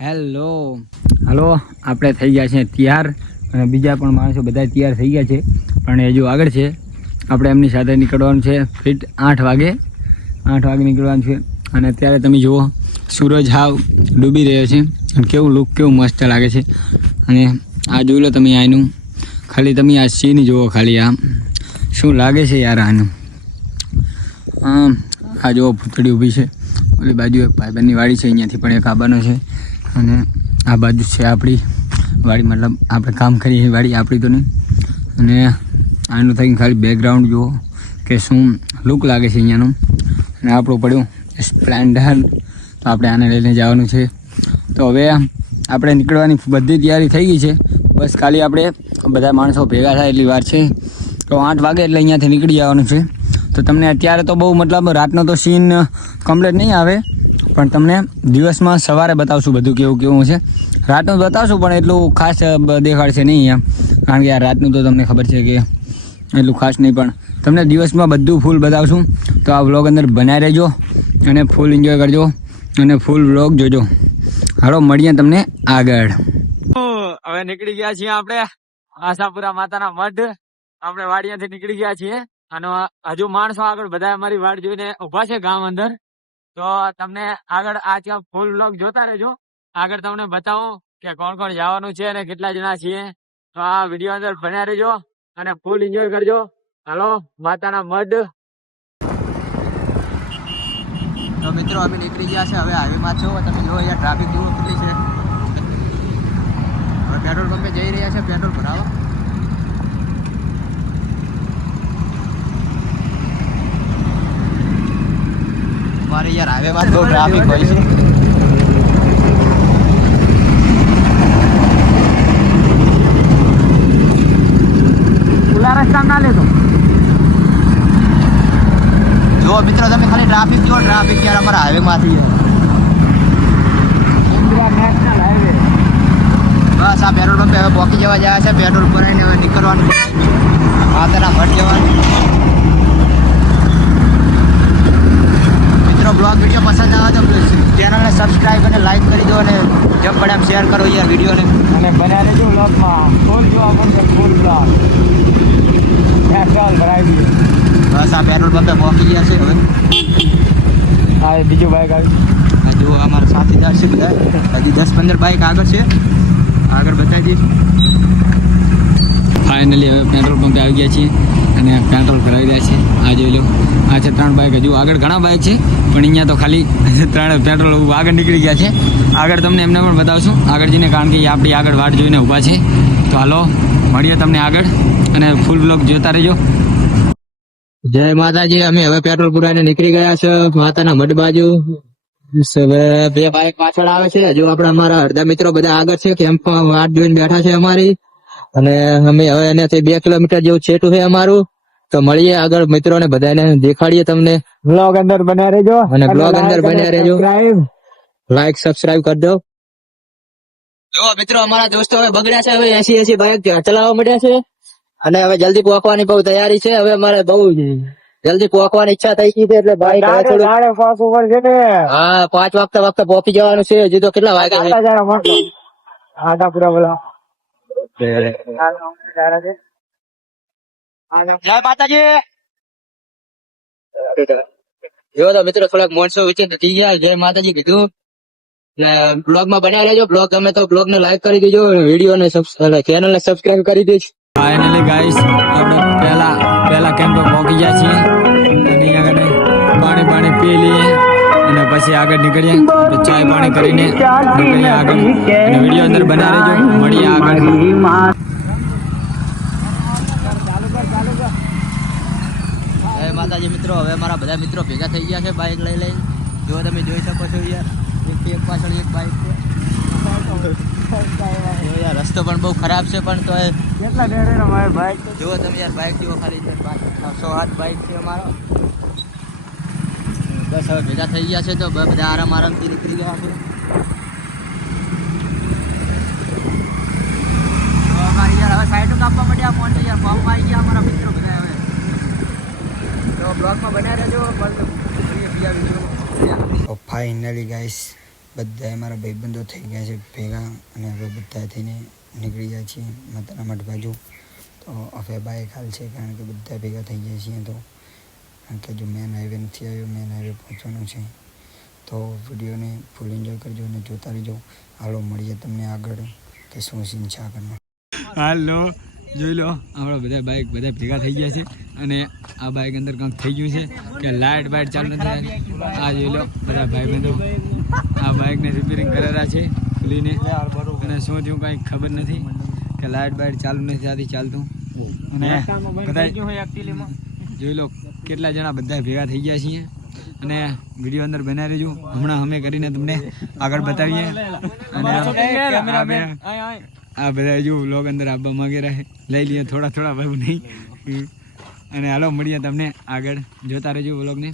Hello હાલો, આપણે થઈ ગયા છે તૈયાર. અને બીજા પણ માણસો બધા તૈયાર થઈ ગયા છે. પણ હજુ આગળ છે. આપણે એમની સાથે નીકળવાનું છે ફિટ આઠ વાગે. આઠ વાગે નીકળવાનું છે. અને અત્યારે તમે જુઓ, સૂરજ હાવ ડૂબી રહ્યો છે. કેવું લુક કેવું મસ્ત લાગે છે. અને આ જોઈ લો તમે આનું. ખાલી તમે આ સીન જુઓ ખાલી આ. શું લાગે છે યાર આનું? આમ, આ જુઓ, પૂતળી ઊભી છે. ઓલી બાજુ એક ભાઈબંધની વાડી છે, અહીંયાથી પણ એક આબાનો છે. અને આ બાજુ છે આપણી વાડી, મતલબ આપણે કામ કરીએ વાડી આપણી તો નહીં. અને આનું થઈને ખાલી બેકગ્રાઉન્ડ જુઓ કે શું લુક લાગે છે અહીંયાનું. અને આપણું પડ્યું સ્પ્લેન્ડર તો આપણે આને લઈને જવાનું છે. તો હવે આપણે નીકળવાની બધી તૈયારી થઈ ગઈ છે. બસ ખાલી આપણે બધા માણસો ભેગા થાય એટલી વાર છે. તો આઠ વાગે એટલે અહીંયાથી નીકળી જવાનું છે. તો તમને અત્યારે તો બહુ મતલબ રાતનો તો સીન કમ્પ્લીટ નહીં આવે. પણ તમને દિવસમાં સવારે બતાવશું બધું કેવું કેવું છે. રાતનું બતાવશું, પણ એટલું ખાસ દેખાડશે નહીં એમ. કારણ કે આ રાતનું તો તમને ખબર છે કે એટલું ખાસ નહીં, પણ તમને દિવસમાં બધું ફૂલ બતાવશું. તો આ વ્લોગ અંદર બનાવી રહેજો અને ફૂલ એન્જોય કરજો અને ફૂલ વ્લોગ જોજો. હાલો, મળીએ તમને આગળ. હવે નીકળી ગયા છીએ આપણે આશાપુરા માતાના મઢ. આપણે વાડિયાથી નીકળી ગયા છીએ. અને હજુ માણસો આગળ બધા અમારી વાડ જોઈને ઊભા છે ગામ અંદર. તો તમને આગળ આ ત્યાં ફૂલ વ્લોગ જોતા રહેજો. આગળ તમને બતાવું કે કોણ કોણ જવાનું છે અને કેટલા જણા છીએ. તો આ વીડિયો અંદર બન્યા રહેજો અને ફૂલ એન્જોય કરજો. હાલો, માતાના મઢ. તો મિત્રો, અમે નીકળી ગયા છે. હવે હાઈવેમાં છો. તમે જો અહીંયા ટ્રાફિક જેવું કેટલી છે. હવે પેટ્રોલ પંપે જઈ રહ્યા છે. પેટ્રોલ ભરાવા. મારે યાર હાઈવેમાં બહુ ટ્રાફિક હોય છે. ખુલ્લા રસ્તા ના લેતો. જો મિત્રો તમે ખાલી ટ્રાફિક જો ટ્રાફિક યાર અમારા હાઈવેમાંથી છે. બસ આ પેટ્રોલ પંપે હવે પહોંચી જવા જાય છે પેટ્રોલ ભરાઈને હવે નીકળવાનું. આ માતાના મઠ જવાનું. બ્લોગ વીડિયો પસંદ આવે તો ચેનલને સબસ્ક્રાઈબ અને લાઈક કરી દો અને જેમ પડે એમ શેર કરો યાર વિડીયોને. અને બન્યા રહેજો બ્લોગમાં ફૂલ જોવા મળશે ફૂલ બ્લોગ પેટ્રોલ ભરાઈ દીધું બસ આ પેટ્રોલ પંપે પહોંચી ગયા છે હવે. હા એ બીજું બાઇક આવ્યું જો અમારા સાથીદાર છે બધા. હજી દસ પંદર બાઈક આગળ છે. આગળ બતાવી દઈશ. પંપે આવી ગયા છીએ અને પેટ્રોલ ભરાવી રહ્યા છે. આ જોઈ લો. આ છે ત્રણ બાઇક હજુ આગળ ઘણા બાઇક છે, પણ અહીંયા તો ખાલી ત્રણ પેટ્રોલ આગળ નીકળી ગયા છે. આગળ તમને એમને પણ બતાવશું. આગળ જઈને કારણ કે આપણી આગળ વાટ જોઈને ઊભા છે. તો હાલો, મળીએ તમને આગળ અને ફૂલ બ્લોક જોતા રહેજો. જય માતાજી. અમે હવે પેટ્રોલ પુરાઈને નીકળી ગયા છે માતાના મઢ બાજુ. બે બાઈક પાછળ આવે છે. હજુ આપણા અમારા અડધા મિત્રો બધા આગળ છે. કેમ્પ વાટ જોઈને બેઠા છે અમારી. અને અમે હવે એનાથી બે કિલોમીટર જેવું છેટું છે અમારું. તો મળીએ આગળ મિત્રોને બધાને દેખાડીએ તમને. બ્લોગ અંદર બન્યા રહેજો. અને બ્લોગ અંદર બન્યા રહેજો. લાઈક સબસ્ક્રાઇબ કરી દો. જો મિત્રો અમારા દોસ્તો હવે બગડ્યા છે. હવે એસી એસી બાઈક ચલાવવા મળ્યા છે. અને હવે જલ્દી પહોંચવાની બહુ તૈયારી છે. હવે અમારે બહુ જલ્દી પહોંચવાની ઈચ્છા થઈ ગઈ છે એટલે બાઈક હવે થોડું હા પાંચ વાગતા વાગતા પહોંચી જવાનું છે. હજી તો કેટલા વાગ્યા આટા પૂરા બોલા. જય માતાજી. જો તો મિત્રો થોડાક માણસો વિશે થઈ ગયા જય માતાજી કીધું. બ્લોગમાં બનાવી લેજો બ્લોગ ગમે તો બ્લોગ ને લાઈક કરી દેજો વીડિયો ને ચેનલ સબસ્ક્રાઇબ કરી દેજો. ફાઇનલી ગાઈસ આપણે પહેલા પહેલા કેમ્પે પહોંચી ગયા છીએ. અને અહીંયા પાણી પાણી પી લઈએ. અને પછી આગળ નીકળીએ. ચાય પાણી કરીને નીકળીએ આગળ. અને વીડિયો અંદર બના રહેજો મળીએ આગળ. માતાજી મિત્રો. હવે મારા બધા મિત્રો ભેગા થઈ ગયા છે બાઇક લઈ લઈને. જો તમે જોઈ શકો છો યાર. એક એક પાછળ એક બાઇક છે. રસ્તો પણ બહુ ખરાબ છે પણ તો કેટલા ભાઈ? જુઓ તમે યાર બાઇક જુઓ ખાલી સો આઠ બાઇક છે અમારો. બસ હવે ભેગા થઈ ગયા છે તો બધા આરામ આરામથી નીકળી ગયા છે તો યાર હવે સાઈડો કાપવા માંડ્યા ફોન યાર ફોર્મ આવી ગયા અમારા મિત્રો બધા હવે. તો બ્લોગમાં બન્યા રહેજો વીડિયો ફાઇનલી ગાઈસ બધા મારા ભાઈબંધો થઈ ગયા છે ભેગા અને હવે બધા થઈને નીકળી ગયા છીએ માતાના મઠ બાજુ. તો હવે બાઇક હાલ છે કારણ કે બધા ભેગા થઈ ગયા છીએ તો કારણ કે જો મેન હાઈવે નથી આવ્યો મેન હાઈવે પહોંચવાનું છે તો વિડીયોને ફૂલ એન્જોય કરજો અને જોતા રહેજો. હાલો મળીએ તમને આગળ. કે શું સીન છે આગળનો? હાલો જોઈ લો આપણા બધા બાઇક બધા ભેગા થઈ ગયા છે અને આ બાઇક અંદર કંઈક થઈ ગયું છે કે લાઇટ બાઇટ ચાલુ નથી થાય. આ જોઈ લો બધા ભાઈબંધો આ બાઇકને રિપેરિંગ કરેલા છે ખુલીને. અને શું થયું કાંઈ ખબર નથી કે લાઇટ બાઇટ ચાલુ નથી થતી ચાલતું. અને બધા જોઈ લો કેટલા જણા બધા ભેગા થઈ ગયા છીએ. અને વીડિયો અંદર બનાવી રહેજો. હમણાં અમે કરીને તમને આગળ બતાવીએ. અને આ બધા હજુ લોક અંદર આવવા માગે રહે લઈ લઈએ થોડા થોડા ભાઈ નહીં. અને હાલો મળીએ તમને આગળ. જોતા રહેજો વ્લોગને